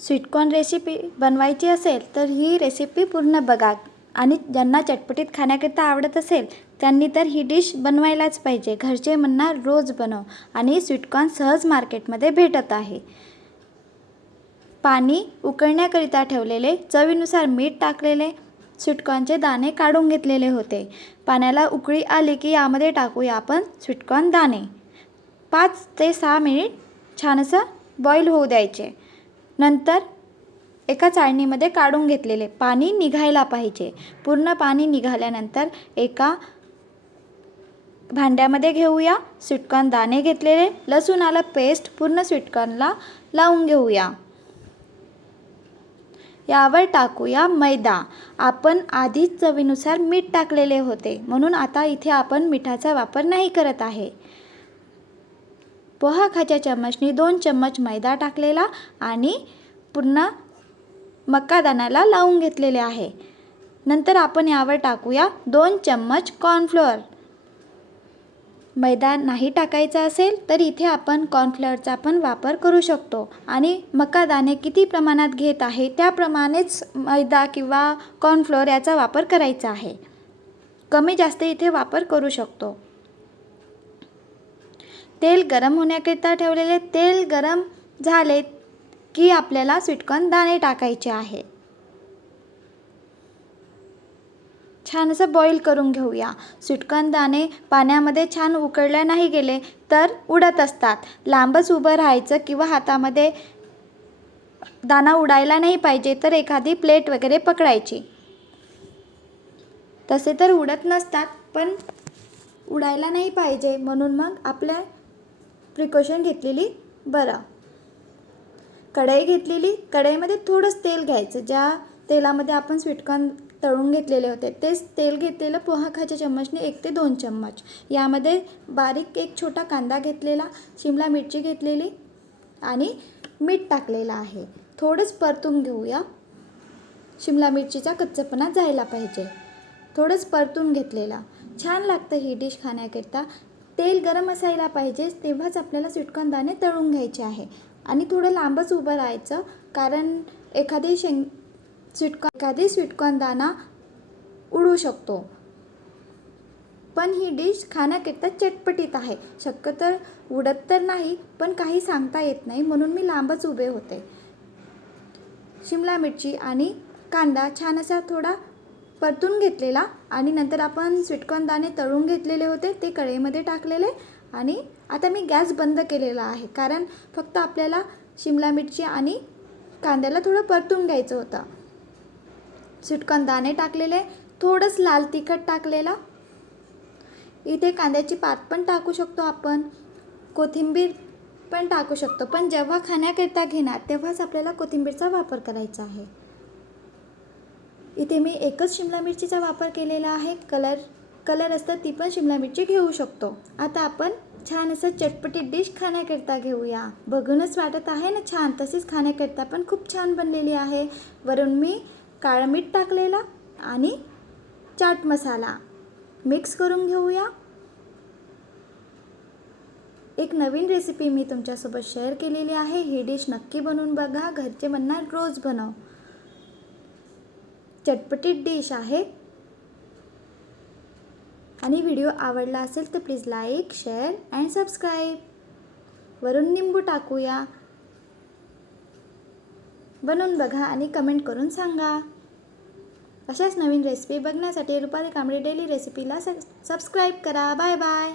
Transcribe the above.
Sweetcorn recipe बनवायची असेल तर ही रेसिपी पूर्ण बघा आणि ज्यांना चटपटीत खाण्याकरिता आवडत असेल त्यांनी तर ही डिश बनवायलाच पाहिजे। घरचे म्हणणार रोज बनव आणि स्वीटकॉर्न सहज मार्केटमध्ये भेटत आहे। पाणी उकळण्याकरिता ठेवलेले, चवीनुसार मीठ टाकलेले, स्वीटकॉर्नचे दाणे काढून घेतलेले होते। पाण्याला उकळी आली की यामध्ये टाकूया आपण स्वीटकॉर्न दाणे। 5 ते 6 मिनिट छान असं बॉईल होऊ द्यायचे। नंतर एका चाळणीमध्ये काढून घेतलेले, पाणी निघायला पाहिजे। पूर्ण पाणी निघाल्यानंतर एका भांड्यामध्ये घेऊया स्वीटकॉर्न दाणे घेतलेले, लसूण आलं पेस्ट पूर्ण स्वीटकॉर्नला लावून घेऊया। यावर टाकूया मैदा। आपण आधीच चवीनुसार मीठ टाकलेले होते म्हणून आता इथे आपण मिठाचा वापर नाही करत आहे। पोहा खाच्या चम्मचनी 2 चम्मच मैदा टाकलेला आणि पूर्ण मका दाण्याला लावून घेतलेले आहे। नंतर आपण यावर टाकूया 2 चम्मच कॉर्नफ्लोअर। मैदा नाही टाकायचा असेल तर इथे आपण कॉर्नफ्लोअरचा पण वापर करू शकतो आणि मका दाणे किती प्रमाणात घेत आहे त्याप्रमाणेच मैदा किंवा कॉर्नफ्लोअर याचा वापर करायचा आहे। कमी जास्त इथे वापर करू शकतो। तेल गरम होण्याकरिता ठेवलेले, तेल गरम झाले की आपल्याला स्वीटकॉर्न दाणे टाकायचे आहे। छान असं बॉईल करून घेऊया। स्वीटकॉर्न दाणे पाण्यामध्ये छान उकळले नाही गेले तर उडत असतात। लांबच उभं राहायचं किंवा हातामध्ये दाणा उडायला नाही पाहिजे तर एखादी प्लेट वगैरे पकडायची। तसे तर उडत नसतात पण उडायला नाही पाहिजे म्हणून मग आपल्या प्रिकॉशन घेतलेली बरं। कढई घेतलेली, कढईमध्ये थोडंच तेल घ्यायचं। ज्या तेलामध्ये आपण स्वीटकॉर्न तळून घेतलेले होते तेच तेल घेतलेलं, पोहा खाच्या चम्मचने 1 ते 2 चम्मच। यामध्ये बारीक एक छोटा कांदा घेतलेला, शिमला मिरची घेतलेली आणि मीठ टाकलेलं आहे। थोडंच परतून घेऊया, शिमला मिरचीचा कच्चपणा जायला पाहिजे। थोडंच परतून घेतलेला छान लागतं ही डिश खाण्याकरिता। तेल गरम असायला पाहिजे तेव्हाच आपल्याला स्वीटकॉर्न दाणे तळून घ्यायचे आहे आणि थोडं लांबच उभं राहायचं कारण एखादी स्वीटकॉर्न दाणा उडू शकतो। पण ही डिश खाण्याकरिता चटपटीत आहे। शक्यतो उडत तर नाही पण काही सांगता येत नाही म्हणून मी लांबच उभे होते। शिमला मिरची आणि कांदा छान असा थोडा परतून घेतलेला आणि नंतर आपण स्वीटकॉर्न दाणे तळून घेतलेले होते ते कढईमध्ये टाकलेले आणि आता मी गॅस बंद केलेला आहे कारण फक्त आपल्याला शिमला मिरची आणि कांद्याला थोडं परतून घ्यायचं होतं। स्वीटकॉर्न दाणे टाकलेले, थोडंच लाल तिखट टाकलेला। इथे कांद्याची पात पण टाकू शकतो आपण, कोथिंबीर पण टाकू शकतो पण जेव्हा खाण्याकरिता घेणार तेव्हाच आपल्याला कोथिंबीरचा वापर करायचा आहे। इथे मी एकच शिमला मिरचीचा वापर केलेला आहे। कलर असतं ती पण शिमला मिरची घेऊ शकतो। आता आपण छान असं चटपटीत डिश खाण्याकरिता घेऊया। बघूनच वाटत आहे ना छान, तसेच खाण्याकरिता पण खूप छान बनलेली आहे। वरून मी काळं मीठ टाकलेला आणि चाट मसाला मिक्स करून घेऊया। एक नवीन रेसिपी मी तुमच्यासोबत शेअर केलेली आहे। ही डिश नक्की बनवून बघा, घरचे म्हणणार रोज बनव। चटपटीत डिश आहे आणि व्हिडिओ आवडला असेल तर please like, share and subscribe. वरून निंबू टाकूया। बनवून बघा आणि कमेंट करून सांगा। अशाच नवीन रेसिपी बघण्यासाठी रुपाली कांबळे डेली रेसिपीला सबस्क्राईब करा। Bye bye.